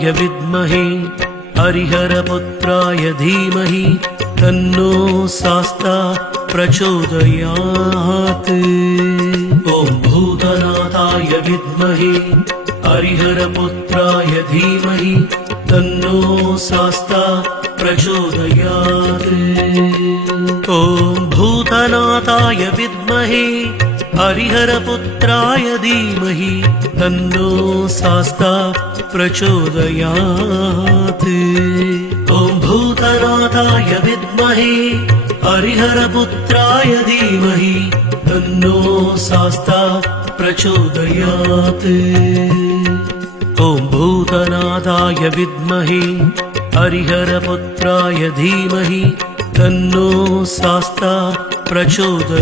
भूतनाथाय विद्महे हरिहरपुत्राय धीमहि तन्नो शास्ता प्रचोदयात्। ॐ भूतनाथाय विद्महे हरिहरपुत्राय धीमहि तन्नो शास्ता प्रचोदयात्। ॐ भूतनाथाय विद्महे हरिहरपुत्राय धीमहि तन्नो शास्ता प्रचोदयात्। ॐ भूतनाथाय विद्महे हरिहरपुत्राय धीमहि तन्नो शास्ता प्रचोदयात्। ॐ भूतनाथाय विद्महे हरिहरपुत्राय धीमहि तन्नो शास्ता प्रचोदयात्।